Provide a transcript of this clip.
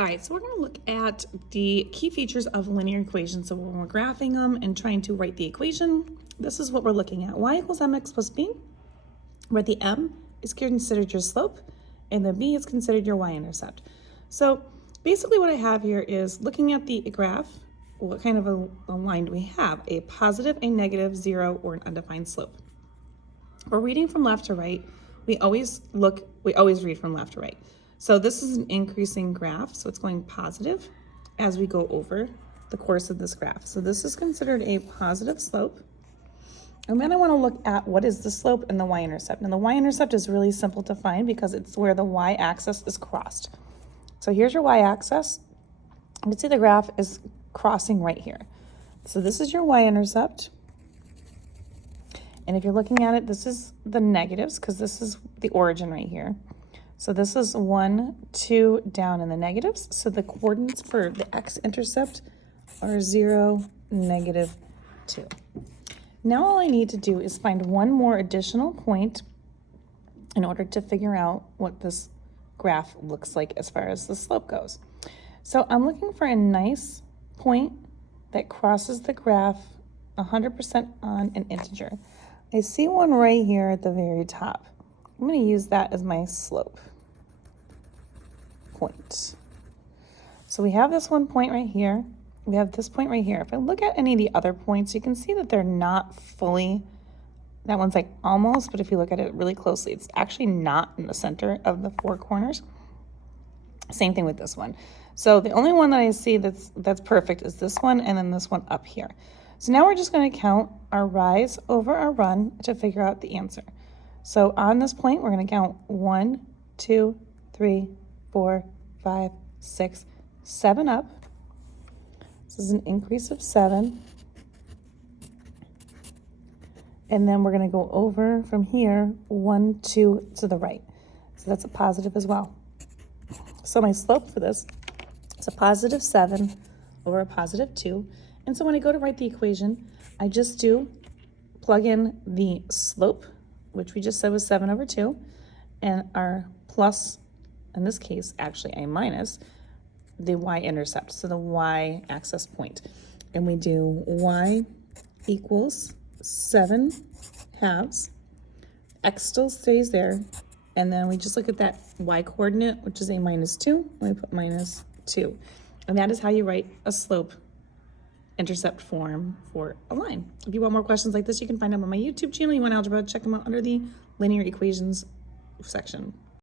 All right, so we're going to look at the key features of linear equations. So when we're graphing them and trying to write the equation, this is what we're looking at. Y equals mx plus b, where the m is considered your slope and the b is considered your y-intercept. So basically what I have here is looking at the graph, what kind of a line do we have? A positive, a negative, zero, or an undefined slope. We're reading from left to right. We always read from left to right. So this is an increasing graph, so it's going positive as we go over the course of this graph. So this is considered a positive slope. And then I want to look at what is the slope and the y-intercept. And the y-intercept is really simple to find because it's where the y-axis is crossed. So here's your y-axis. You can see the graph is crossing right here. So this is your y-intercept. And if you're looking at it, this is the negatives because this is the origin right here. So this is 1, 2 down in the negatives. So the coordinates for the x-intercept are 0, negative 2. Now all I need to do is find one more additional point in order to figure out what this graph looks like as far as the slope goes. So I'm looking for a nice point that crosses the graph 100% on an integer. I see one right here at the very top. I'm going to use that as my slope point. So we have this one point right here. We have this point right here. If I look at any of the other points, you can see that they're not fully, that one's like almost, but if you look at it really closely, it's actually not in the center of the four corners. Same thing with this one. So the only one that I see that's perfect is this one and then this one up here. So now we're just going to count our rise over our run to figure out the answer. So on this point, we're going to count 1, 2, 3, 4, 5, 6, 7 up. This is an increase of 7. And then we're going to go over from here 1, 2 to the right. So that's a positive as well. So my slope for this is a positive 7 over a positive 2. And so when I go to write the equation, I just plug in the slope, which we just said was 7 over 2, and our plus, in this case, actually a minus, the y-intercept, so the y-axis point. And we do y equals 7 halves. X still stays there. And then we just look at that y-coordinate, which is a minus 2, and we put minus 2. And that is how you write a slope intercept form for a line. If you want more questions like this, you can find them on my YouTube channel. You want algebra, check them out under the linear equations section.